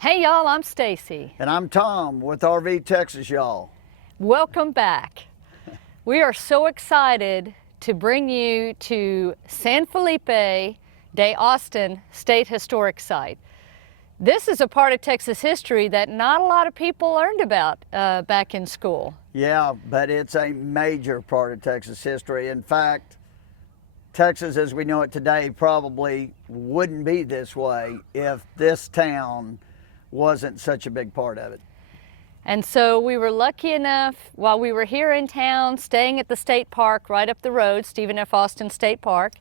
Hey y'all, I'm Stacy. And I'm Tom with RV Texas, y'all. Welcome back. We are so excited to bring you to San Felipe de Austin State Historic Site. This is a part of Texas history that not a lot of people learned about back in school. Yeah, but it's a major part of Texas history. In fact, Texas as we know it today probably wouldn't be this way if this town wasn't such a big part of it. And so we were lucky enough, while we were here in town, staying at the state park right up the road, Stephen F. Austin State Park,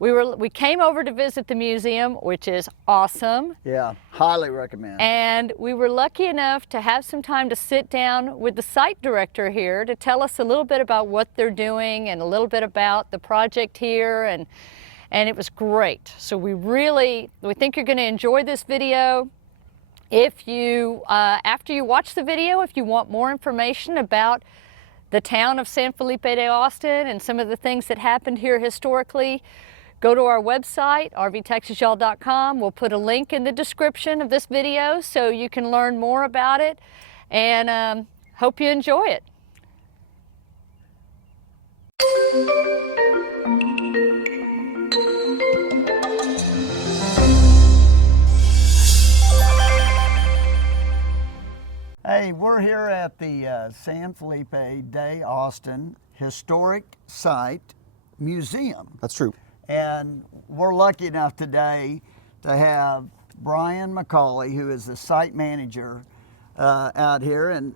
we came over to visit the museum, which is awesome. Yeah, highly recommend. And we were lucky enough to have some time to sit down with the site director here to tell us a little bit about what they're doing and a little bit about the project here, and it was great. So we think you're going to enjoy this video. If you, after you watch the video, if you want more information about the town of San Felipe de Austin and some of the things that happened here historically, go to our website, rvtexasyall.com. We'll put a link in the description of this video so you can learn more about it, and hope you enjoy it. Hey, we're here at the San Felipe de Austin Historic Site Museum. That's true. And we're lucky enough today to have Bryan McAuley, who is the site manager out here. And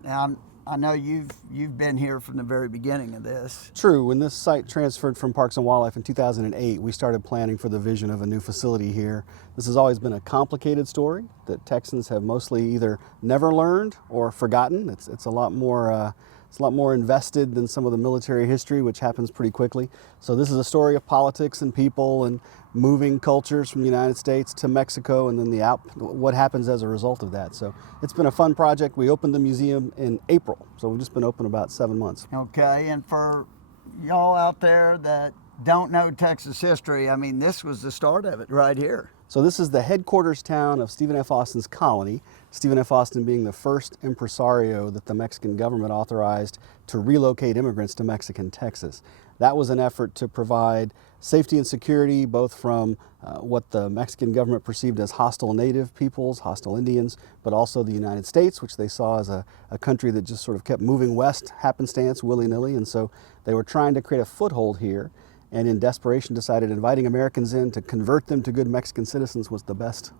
I know you've been here from the very beginning of this. True. When this site transferred from Parks and Wildlife in 2008, we started planning for the vision of a new facility here. This has always been a complicated story that Texans have mostly either never learned or forgotten. It's a lot more invested than some of the military history, which happens pretty quickly. So this is a story of politics and people and moving cultures from the United States to Mexico, and then what happens as a result of that. So it's been a fun project. We opened the museum in April, so we've just been open about 7 months. Okay, and for y'all out there that don't know Texas history, I mean, this was the start of it right here. So this is the headquarters town of Stephen F. Austin's colony, Stephen F. Austin being the first impresario that the Mexican government authorized to relocate immigrants to Mexican Texas. That was an effort to provide safety and security, both from what the Mexican government perceived as hostile native peoples, hostile Indians, but also the United States, which they saw as a country that just sort of kept moving west happenstance, willy-nilly. And so they were trying to create a foothold here, and in desperation decided inviting Americans in to convert them to good Mexican citizens was the best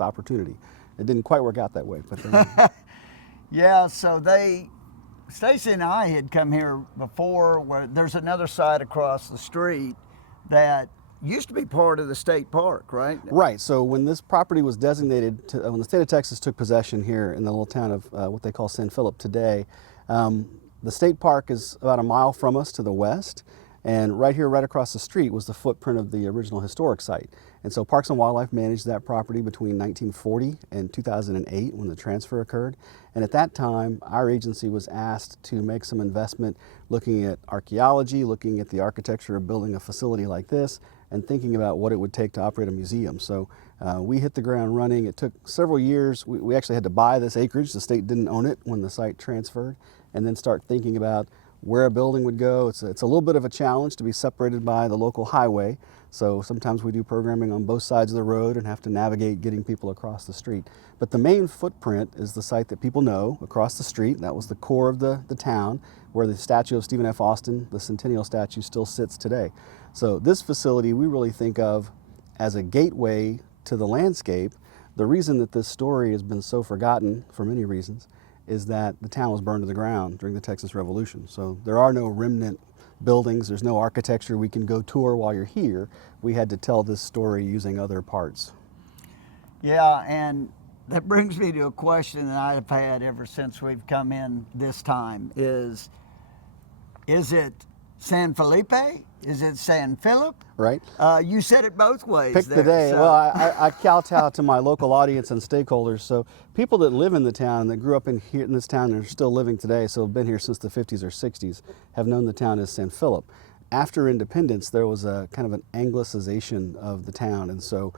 opportunity. It didn't quite work out that way, but yeah, so Stacy and I had come here before, where there's another site across the street that used to be part of the state park, right? Right. So when this property was designated, when the state of Texas took possession here in the little town of what they call San Felipe today, the state park is about a mile from us to the west. And right here, right across the street, was the footprint of the original historic site. And so Parks and Wildlife managed that property between 1940 and 2008 when the transfer occurred. And at that time, our agency was asked to make some investment looking at archaeology, looking at the architecture of building a facility like this, and thinking about what it would take to operate a museum. So we hit the ground running. It took several years. We actually had to buy this acreage. The state didn't own it when the site transferred, and then start thinking about where a building would go. It's a little bit of a challenge to be separated by the local highway. So sometimes we do programming on both sides of the road and have to navigate getting people across the street. But the main footprint is the site that people know across the street. That was the core of the town, where the statue of Stephen F. Austin, the centennial statue, still sits today. So this facility we really think of as a gateway to the landscape. The reason that this story has been so forgotten, for many reasons, is that the town was burned to the ground during the Texas Revolution. So there are no remnant buildings, there's no architecture we can go tour while you're here. We had to tell this story using other parts. Yeah, and that brings me to a question that I've had ever since we've come in this time is it San Felipe? Is it San Philip? Right. You said it both ways. Pick the day. So. Well, I kowtow to my local audience and stakeholders. So people that live in the town, that grew up in this town and are still living today, so have been here since the 50s or 60s, have known the town as San Philip. After independence, there was a kind of an anglicization of the town, and so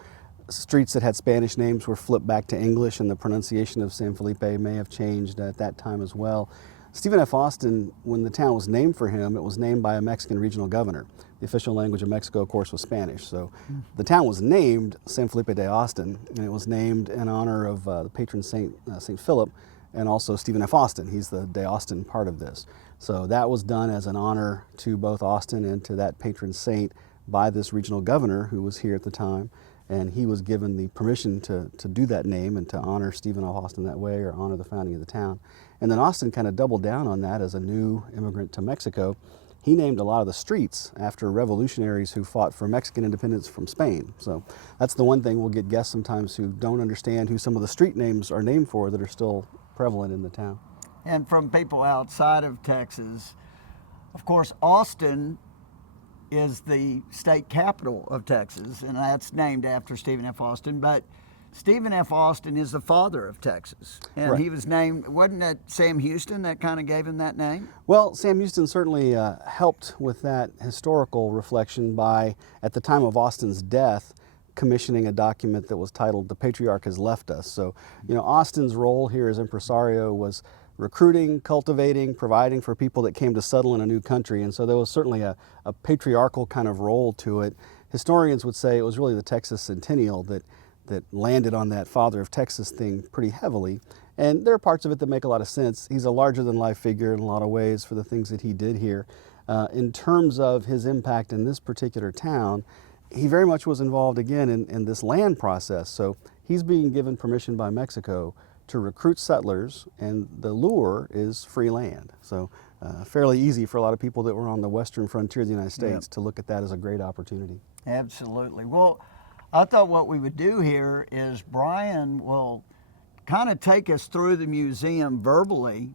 Streets that had Spanish names were flipped back to English, and the pronunciation of San Felipe may have changed at that time as well. Stephen F. Austin, when the town was named for him, it was named by a Mexican regional governor. The official language of Mexico, of course, was Spanish. So the town was named San Felipe de Austin, and it was named in honor of the patron saint, St. Philip, and also Stephen F. Austin. He's the de Austin part of this. So that was done as an honor to both Austin and to that patron saint by this regional governor who was here at the time. And he was given the permission to do that name and to honor Stephen F. Austin that way, or honor the founding of the town. And then Austin kind of doubled down on that as a new immigrant to Mexico. He named a lot of the streets after revolutionaries who fought for Mexican independence from Spain. So that's the one thing we'll get guests sometimes who don't understand who some of the street names are named for that are still prevalent in the town. And from people outside of Texas, of course, Austin is the state capital of Texas, and that's named after Stephen F. Austin. But Stephen F. Austin is the father of Texas, and right. He was named, wasn't that Sam Houston that kind of gave him that name? Well, Sam Houston certainly helped with that historical reflection by, at the time of Austin's death, commissioning a document that was titled "The Patriarch Has Left Us." So, Austin's role here as impresario was recruiting, cultivating, providing for people that came to settle in a new country. And so there was certainly a patriarchal kind of role to it. Historians would say it was really the Texas Centennial that landed on that father of Texas thing pretty heavily. And there are parts of it that make a lot of sense. He's a larger-than-life figure in a lot of ways for the things that he did here. In terms of his impact in this particular town, he very much was involved again in this land process. So he's being given permission by Mexico to recruit settlers, and the lure is free land. So fairly easy for a lot of people that were on the western frontier of the United States to look at that as a great opportunity. Absolutely. Well, I thought what we would do here is Bryan will kind of take us through the museum verbally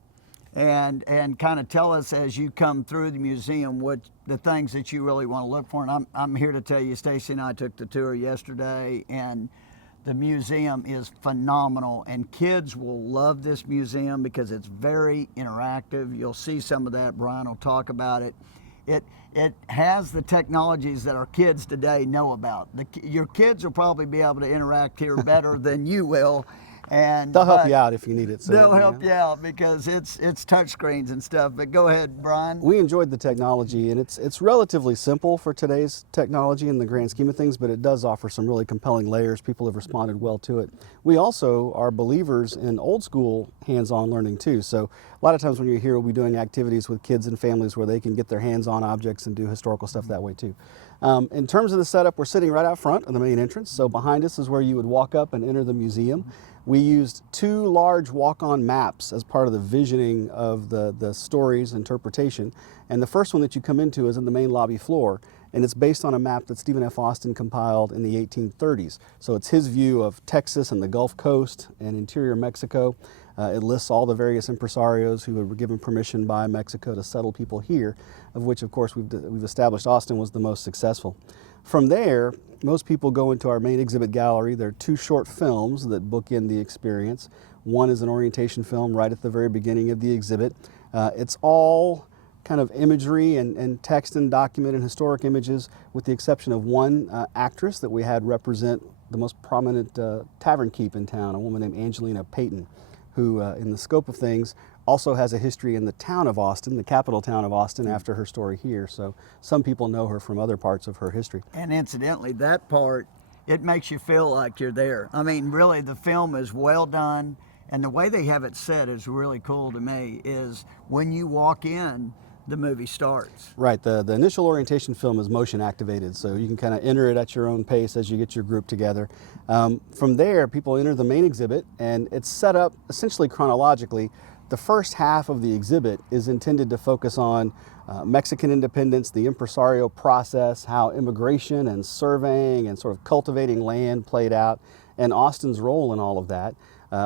and kind of tell us as you come through the museum what the things that you really want to look for. And I'm here to tell you, Stacy and I took the tour yesterday, and the museum is phenomenal, and kids will love this museum because it's very interactive. You'll see some of that. Bryan will talk about it. It has the technologies that our kids today know about. Your kids will probably be able to interact here better than you will. And they'll help you out if you need it. So they'll help you out because it's touch screens and stuff. But go ahead, Bryan. We enjoyed the technology, and it's relatively simple for today's technology in the grand scheme of things, but it does offer some really compelling layers. People have responded well to it. We also are believers in old school hands-on learning too. So a lot of times when you're here, we'll be doing activities with kids and families where they can get their hands-on objects and do historical stuff that way too. In terms of the setup, we're sitting right out front of the main entrance. So behind us is where you would walk up and enter the museum. We used 2 large walk-on maps as part of the visioning of the story's interpretation. And the first one that you come into is in the main lobby floor, and it's based on a map that Stephen F. Austin compiled in the 1830s. So it's his view of Texas and the Gulf Coast and interior Mexico. It lists all the various impresarios who were given permission by Mexico to settle people here, of which, of course, we've established Austin was the most successful. From there, most people go into our main exhibit gallery. There are 2 short films that bookend the experience. One is an orientation film right at the very beginning of the exhibit. It's all kind of imagery and text and document and historic images, with the exception of one actress that we had represent the most prominent tavern keep in town, a woman named Angelina Payton, who in the scope of things also has a history in the town of Austin, the capital town of Austin, after her story here. So some people know her from other parts of her history. And incidentally, that part, it makes you feel like you're there. I mean, really, the film is well done, and the way they have it set is really cool to me, is when you walk in, the movie starts. Right, the initial orientation film is motion activated, so you can kind of enter it at your own pace as you get your group together. From there, people enter the main exhibit, and it's set up essentially chronologically. The first half of the exhibit is intended to focus on Mexican independence, the impresario process, how immigration and surveying and sort of cultivating land played out, and Austin's role in all of that.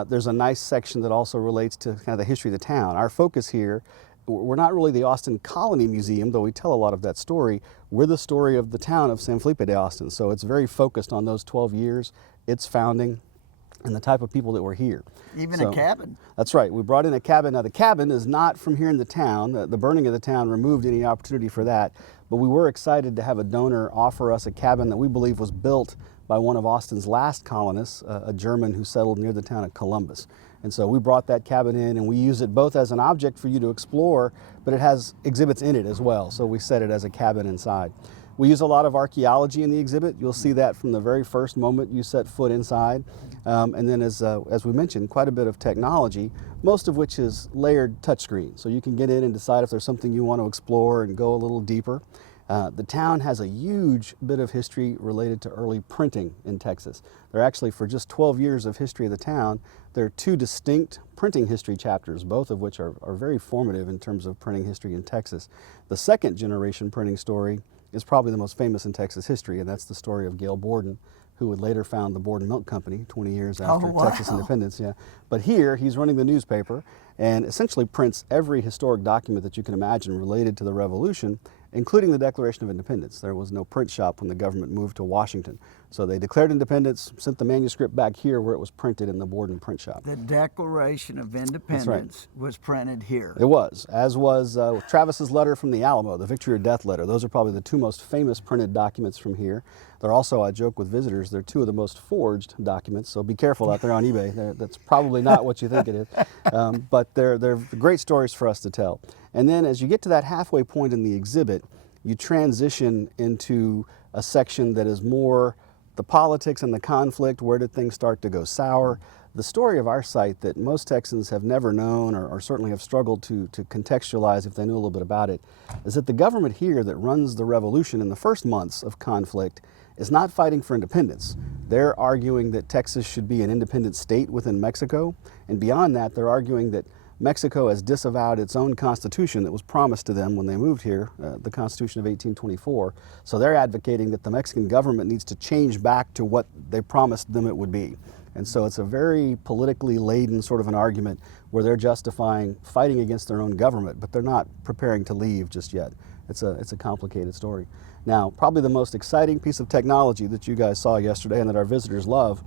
There's a nice section that also relates to kind of the history of the town. Our focus here, we're not really the Austin Colony Museum, though we tell a lot of that story. We're the story of the town of San Felipe de Austin, so it's very focused on those 12 years, its founding, and the type of people that were here. Even a cabin. That's right. We brought in a cabin. Now, the cabin is not from here in the town. The burning of the town removed any opportunity for that. But we were excited to have a donor offer us a cabin that we believe was built by one of Austin's last colonists, a German who settled near the town of Columbus. And so we brought that cabin in, and we use it both as an object for you to explore, but it has exhibits in it as well. So we set it as a cabin inside. We use a lot of archaeology in the exhibit. You'll see that from the very first moment you set foot inside. And then as we mentioned, quite a bit of technology, most of which is layered touchscreen. So you can get in and decide if there's something you want to explore and go a little deeper. The town has a huge bit of history related to early printing in Texas. There are actually, for just 12 years of history of the town, there are 2 distinct printing history chapters, both of which are very formative in terms of printing history in Texas. The second generation printing story is probably the most famous in Texas history, and that's the story of Gail Borden, who would later found the Borden Milk Company 20 years after Texas independence. Yeah. But here, he's running the newspaper and essentially prints every historic document that you can imagine related to the Revolution, including the Declaration of Independence. There was no print shop when the government moved to Washington. So they declared independence, sent the manuscript back here where it was printed in the Borden print shop. The Declaration of Independence was printed here. It was, as was Travis's letter from the Alamo, the Victory or Death letter. Those are probably the 2 most famous printed documents from here. They're also, I joke with visitors, they're 2 of the most forged documents, so be careful out there on eBay. That's probably not what you think it is. But they're great stories for us to tell. And then as you get to that halfway point in the exhibit, you transition into a section that is more the politics and the conflict. Where did things start to go sour? The story of our site that most Texans have never known or certainly have struggled to contextualize if they knew a little bit about it is that the government here that runs the revolution in the first months of conflict is not fighting for independence. They're arguing that Texas should be an independent state within Mexico, and beyond that, they're arguing that Mexico has disavowed its own constitution that was promised to them when they moved here, the Constitution of 1824. So they're advocating that the Mexican government needs to change back to what they promised them it would be. And so it's a very politically laden sort of an argument where they're justifying fighting against their own government, but they're not preparing to leave just yet. It's a complicated story. Now, probably the most exciting piece of technology that you guys saw yesterday and that our visitors love,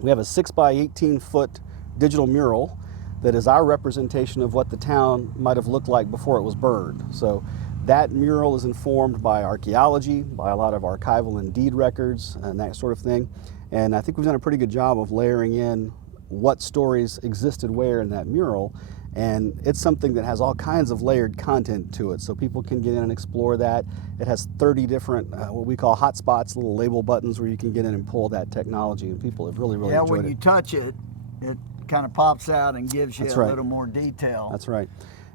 we have a 6 by 18 foot digital mural that is our representation of what the town might have looked like before it was burned. So that mural is informed by archaeology, by a lot of archival and deed records and that sort of thing. And I think we've done a pretty good job of layering in what stories existed where in that mural. And it's something that has all kinds of layered content to it, so people can get in and explore that. It has 30 different, what we call hotspots, little label buttons where you can get in and pull that technology, and people have really enjoyed it. Yeah, when you touch it, it kind of pops out and gives you a little more detail. That's right.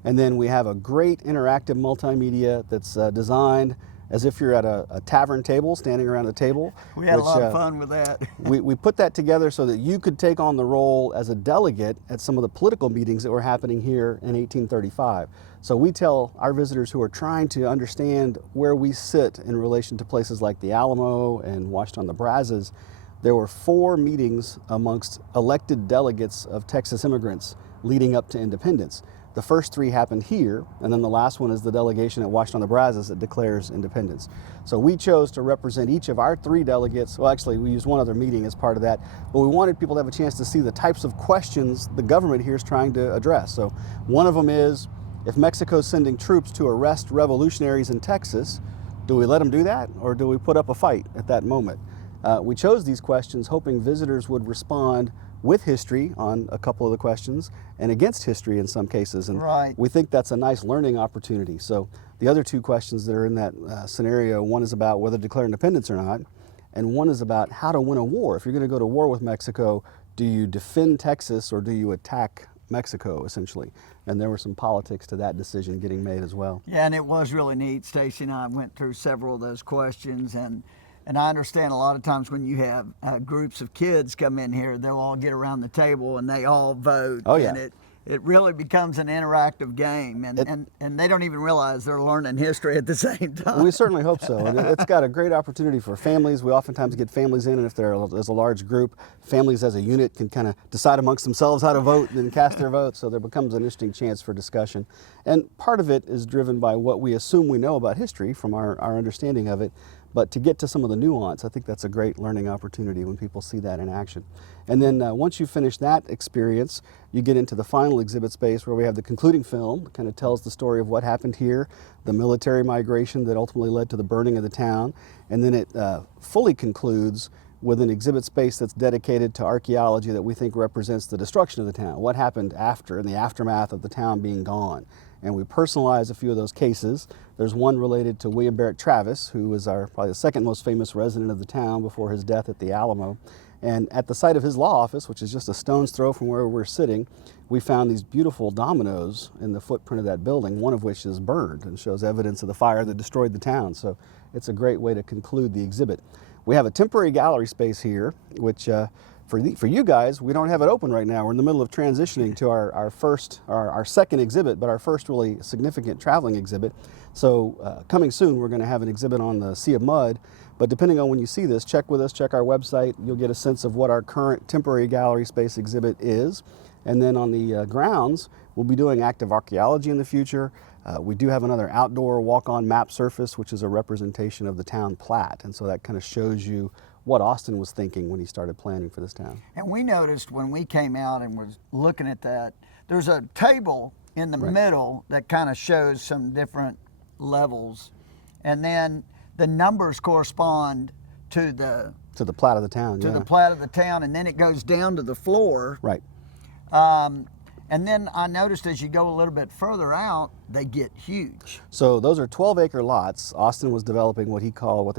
And then we have a great interactive multimedia that's designed as if you're at a tavern table, standing around a table. We had a lot of fun with that. we put that together so that you could take on the role as a delegate at some of the political meetings that were happening here in 1835. So we tell our visitors who are trying to understand where we sit in relation to places like the Alamo and Washington on the Brazos, there were 4 meetings amongst elected delegates of Texas immigrants leading up to independence. The first 3 happened here, and then the last one is the delegation at Washington on the Brazos that declares independence. So we chose to represent each of our 3 delegates. Well, actually, we used one other meeting as part of that, but we wanted people to have a chance to see the types of questions the government here is trying to address. So one of them is, if Mexico's sending troops to arrest revolutionaries in Texas, do we let them do that, or do we put up a fight at that moment? We chose these questions hoping visitors would respond with history on a couple of the questions and against history in some cases. And we think that's a nice learning opportunity. So the other 2 questions that are in that scenario, one is about whether to declare independence or not, and one is about how to win a war. If you're going to go to war with Mexico, do you defend Texas or do you attack Mexico, essentially? And there were some politics to that decision getting made as well. Yeah, and it was really neat. Stacy and I went through several of those questions, and I understand a lot of times when you have groups of kids come in here, they'll all get around the table and they all vote. Oh, yeah. And it really becomes an interactive game, and they don't even realize they're learning history at the same time. We certainly hope so. And it's got a great opportunity for families. We oftentimes get families in, and if there's a large group, families as a unit can kind of decide amongst themselves how to vote and then cast their vote, so there becomes an interesting chance for discussion. And part of it is driven by what we assume we know about history from our understanding of it. But to get to some of the nuance, I think that's a great learning opportunity when people see that in action. And then once you finish that experience, you get into the final exhibit space where we have the concluding film that kind of tells the story of what happened here, the military migration that ultimately led to the burning of the town, and then it fully concludes with an exhibit space that's dedicated to archaeology that we think represents the destruction of the town. What happened after, in the aftermath of the town being gone. And we personalize a few of those cases. There's one related to William Barrett Travis, who was probably the second most famous resident of the town before his death at the Alamo. And at the site of his law office, which is just a stone's throw from where we're sitting, we found these beautiful dominoes in the footprint of that building, one of which is burned and shows evidence of the fire that destroyed the town. So it's a great way to conclude the exhibit. We have a temporary gallery space here, which for you guys, we don't have it open right now. We're in the middle of transitioning to our second exhibit, but our first really significant traveling exhibit. So coming soon, we're going to have an exhibit on the Sea of Mud. But depending on when you see this, check with us, check our website. You'll get a sense of what our current temporary gallery space exhibit is. And then on the grounds, we'll be doing active archaeology in the future. We do have another outdoor walk-on map surface, which is a representation of the town plat. And so that kind of shows you what Austin was thinking when he started planning for this town. And we noticed when we came out and was looking at that, there's a table in the middle that kind of shows some different levels. And then the numbers correspond to the plat of the town. The plat of the town, and then it goes down to the floor. Right. And then I noticed as you go a little bit further out, they get huge. So those are 12-acre lots. Austin was developing what they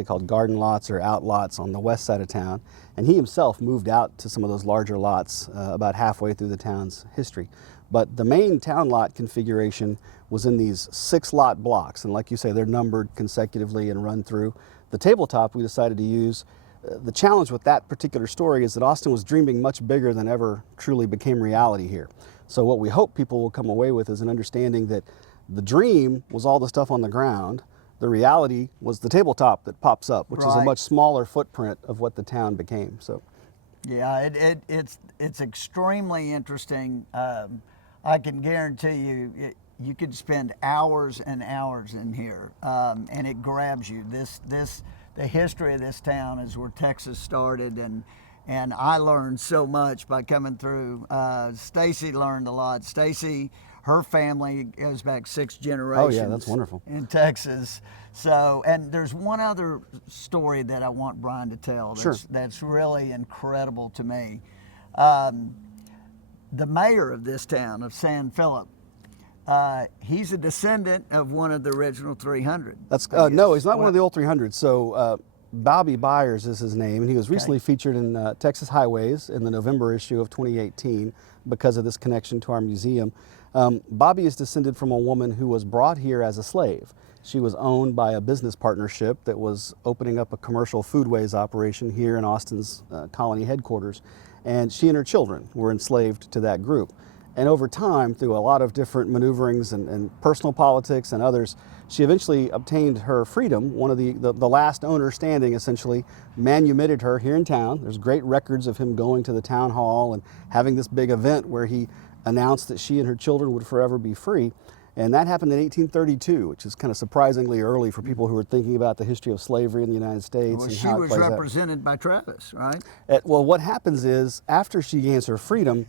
called garden lots or outlots on the west side of town, and he himself moved out to some of those larger lots about halfway through the town's history. But the main town lot configuration was in these 6-lot blocks, and like you say, they're numbered consecutively and run through. The tabletop we decided to use. The challenge with that particular story is that Austin was dreaming much bigger than ever truly became reality here. So what we hope people will come away with is an understanding that the dream was all the stuff on the ground. The reality was the tabletop that pops up, which is a much smaller footprint of what the town became. So, yeah, it's extremely interesting. I can guarantee you, you could spend hours and hours in here, and it grabs you. The history of this town is where Texas started, and I learned so much by coming through. Stacy learned a lot. Stacy, her family goes back 6 generations. Oh yeah, that's wonderful. In Texas. So, and there's one other story that I want Bryan to tell that's really incredible to me. The mayor of this town, of San Felipe, he's a descendant of one of the original 300. No, he's not one of the old 300. So Bobby Byers is his name, and he was recently featured in Texas Highways in the November issue of 2018 because of this connection to our museum. Bobby is descended from a woman who was brought here as a slave. She was owned by a business partnership that was opening up a commercial foodways operation here in Austin's colony headquarters, and she and her children were enslaved to that group. And over time, through a lot of different maneuverings and personal politics and others, she eventually obtained her freedom. One of the last owner standing essentially manumitted her here in town. There's great records of him going to the town hall and having this big event where he announced that she and her children would forever be free. And that happened in 1832, which is kind of surprisingly early for people who are thinking about the history of slavery in the United States. Well, and she how was it plays represented by Travis, right? Well, what happens is after she gains her freedom,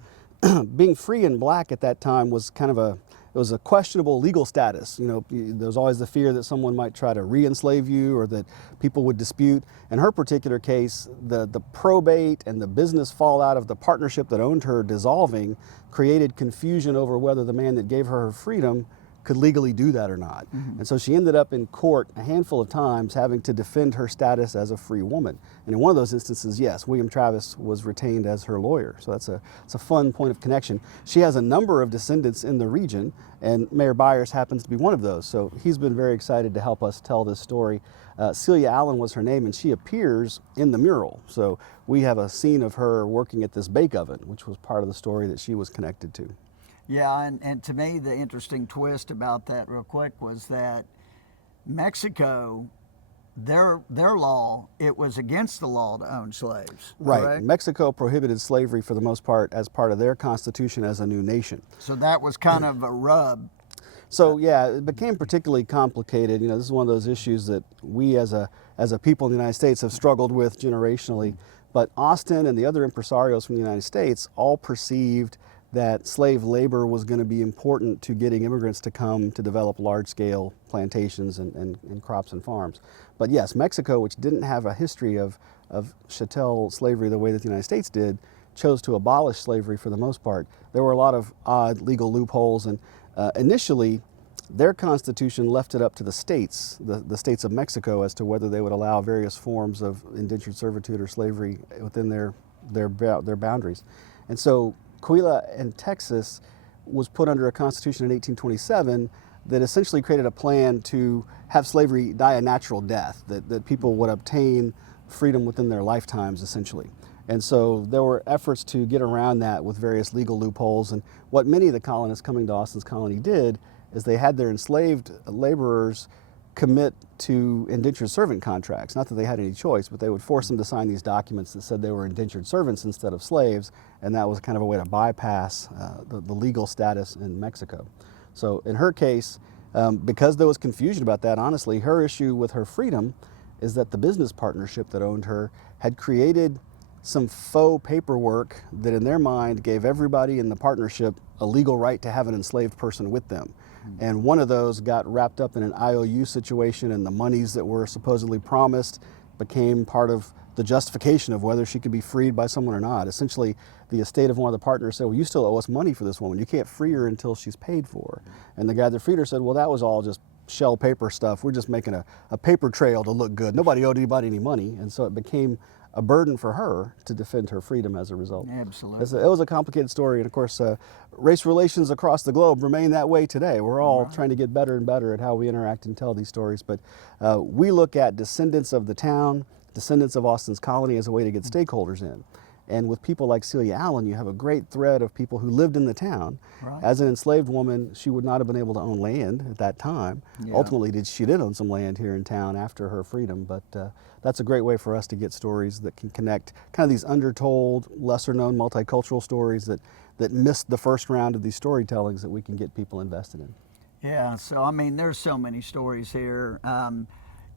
being free and black at that time was kind of it was a questionable legal status. You know, there's always the fear that someone might try to re-enslave you or that people would dispute. In her particular case, the probate and the business fallout of the partnership that owned her dissolving created confusion over whether the man that gave her freedom could legally do that or not. Mm-hmm. And so she ended up in court a handful of times having to defend her status as a free woman. And in one of those instances, yes, William Travis was retained as her lawyer. So it's a fun point of connection. She has a number of descendants in the region, and Mayor Byers happens to be one of those. So he's been very excited to help us tell this story. Celia Allen was her name, and she appears in the mural. So we have a scene of her working at this bake oven, which was part of the story that she was connected to. Yeah, and to me, the interesting twist about that real quick was that Mexico, their law, it was against the law to own slaves. Right. Correct? Mexico prohibited slavery for the most part as part of their constitution as a new nation. So that was kind of a rub. So yeah, it became particularly complicated. You know, this is one of those issues that we as a people in the United States have struggled with generationally. But Austin and the other impresarios from the United States all perceived that slave labor was going to be important to getting immigrants to come to develop large-scale plantations and crops and farms. But yes, Mexico, which didn't have a history of chattel slavery the way that the United States did, chose to abolish slavery for the most part. There were a lot of odd legal loopholes, and initially their constitution left it up to the states, the states of Mexico, as to whether they would allow various forms of indentured servitude or slavery within their boundaries. And so Coahuila and Texas was put under a constitution in 1827 that essentially created a plan to have slavery die a natural death, that people would obtain freedom within their lifetimes, essentially. And so there were efforts to get around that with various legal loopholes. And what many of the colonists coming to Austin's colony did is they had their enslaved laborers commit to indentured servant contracts. Not that they had any choice, but they would force them to sign these documents that said they were indentured servants instead of slaves, and that was kind of a way to bypass the legal status in Mexico. So in her case, because there was confusion about that, honestly, her issue with her freedom is that the business partnership that owned her had created some faux paperwork that in their mind gave everybody in the partnership a legal right to have an enslaved person with them. And one of those got wrapped up in an IOU situation, and the monies that were supposedly promised became part of the justification of whether she could be freed by someone or not. Essentially, the estate of one of the partners said, well, you still owe us money for this woman. You can't free her until she's paid for. And the guy that freed her said, well, that was all just shell paper stuff. We're just making a paper trail to look good. Nobody owed anybody any money. And so it became a burden for her to defend her freedom as a result. Absolutely. It was a complicated story, and of course, race relations across the globe remain that way today. We're all trying to get better and better at how we interact and tell these stories, but we look at descendants of the town, descendants of Austin's colony as a way to get stakeholders in. And with people like Celia Allen, you have a great thread of people who lived in the town. Right. As an enslaved woman, she would not have been able to own land at that time. Yeah. Ultimately, she did own some land here in town after her freedom, but that's a great way for us to get stories that can connect kind of these undertold, lesser-known multicultural stories that missed the first round of these storytellings that we can get people invested in. Yeah, so I mean, there's so many stories here.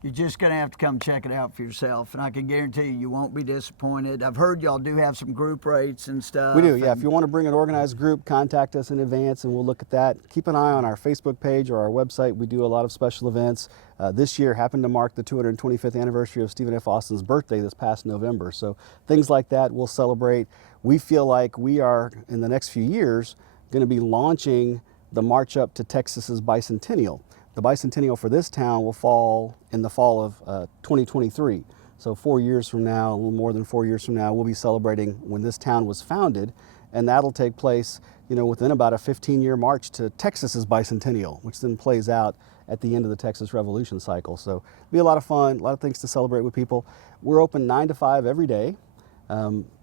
You're just going to have to come check it out for yourself, and I can guarantee you won't be disappointed. I've heard y'all do have some group rates and stuff. We do, yeah. If you want to bring an organized group, contact us in advance and we'll look at that. Keep an eye on our Facebook page or our website. We do a lot of special events. This year happened to mark the 225th anniversary of Stephen F. Austin's birthday this past November. So things like that we'll celebrate. We feel like we are, in the next few years, going to be launching the March Up to Texas's bicentennial. The bicentennial for this town will fall in the fall of 2023. So 4 years from now, a little more than 4 years from now, we'll be celebrating when this town was founded, and that'll take place, within about a 15-year march to Texas's bicentennial, which then plays out at the end of the Texas Revolution cycle. So it'll be a lot of fun, a lot of things to celebrate with people. We're open 9 to 5 every day.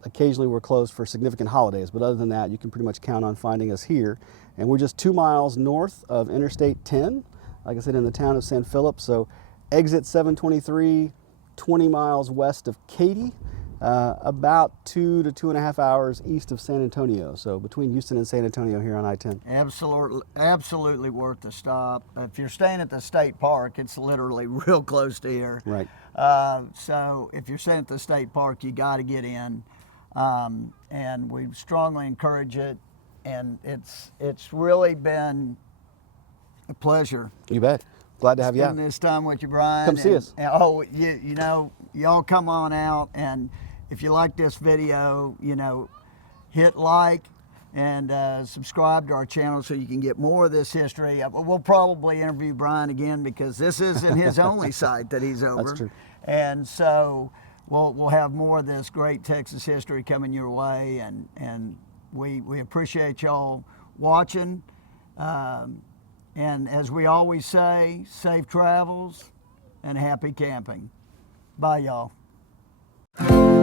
Occasionally we're closed for significant holidays, but other than that, you can pretty much count on finding us here. And we're just 2 miles north of Interstate 10. Like I said, in the town of San Felipe, so exit 723, 20 miles west of Katy, about 2 to 2.5 hours east of San Antonio. So between Houston and San Antonio here on I-10. Absolutely worth the stop. If you're staying at the state park, it's literally real close to here. Right. So if you're staying at the state park, you got to get in, and we strongly encourage it. And it's really been a pleasure. You bet. Glad to have you out. Spend this time with you, Bryan. Come see us. Y'all come on out, and if you like this video, hit like and subscribe to our channel so you can get more of this history. We'll probably interview Bryan again because this isn't his only site that he's over. That's true. And so we'll have more of this great Texas history coming your way, and we appreciate y'all watching. And as we always say, safe travels and happy camping. Bye, y'all.